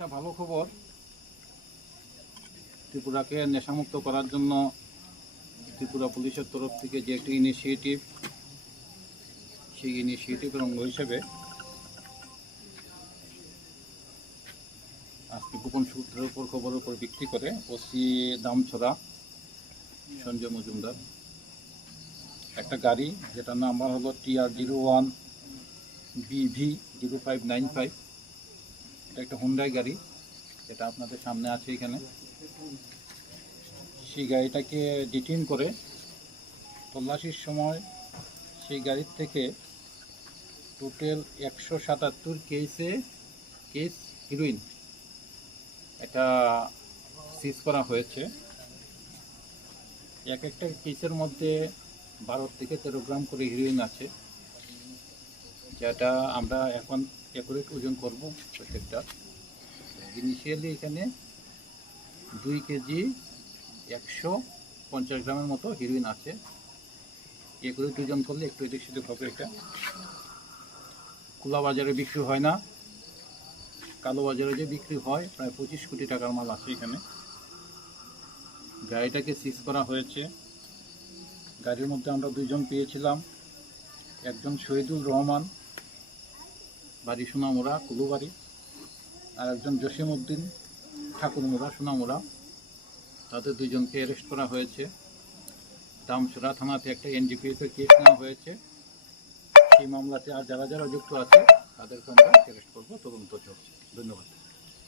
একটা ভালো খবর, ত্রিপুরাকে নেশামুক্ত করার জন্য ত্রিপুরা পুলিশের তরফ থেকে যে একটি ইনিশিয়েটিভ, সেই ইনিশিয়েটিভের অঙ্গ হিসেবে আজকে গোপন সূত্রের উপর খবরের উপর ভিত্তি করে ওসি দামছড়া সঞ্জয় মজুমদার একটা গাড়ি, যেটার নাম্বার হলো TR01 BV 0595, এটা একটা হুন্ডাই গাড়ি, এটা আপনাদের সামনে আছে এখানে। সেই গাড়িটাকে ডিটেইন করে তল্লাশির সময় সেই গাড়ির থেকে টোটাল 177 কেস হিরোইন এটা সিজ করা হয়েছে। এক একটা কেসের মধ্যে 12 থেকে 13 গ্রাম করে হিরোইন আছে, যেটা আমরা এখন অ্যাকুরেট ওজন করব প্রত্যেকটা। ইনিশিয়ালি এখানে 2 কেজি 150 গ্রামের মতো হিরোইন আছে। অ্যাকুরেট ওজন করলে একটু এদিক সেদিক হবে। এটা খোলা বাজারে বিক্রি হয় না, কালো বাজারে যে বিক্রি হয় প্রায় 25 কোটি টাকার মাল আছে এখানে। গাড়িটাকে সিজ করা হয়েছে। গাড়ির মধ্যে আমরা 2 জন পেয়েছিলাম, একজন শহীদুল রহমান, বাড়ি সোনামুড়া কুলুবাড়ি, আর একজন জসিমউদ্দিন ঠাকুরমুড়া সোনামুড়া। তাদের 2 জনকে অ্যারেস্ট করা হয়েছে। দামছড়া থানাতে একটা NDPS এর কেস নেওয়া হয়েছে। সেই মামলাতে আর যারা যারা যুক্ত আছে তাদেরকে আমরা অ্যারেস্ট করবো, তদন্ত চলছে। ধন্যবাদ।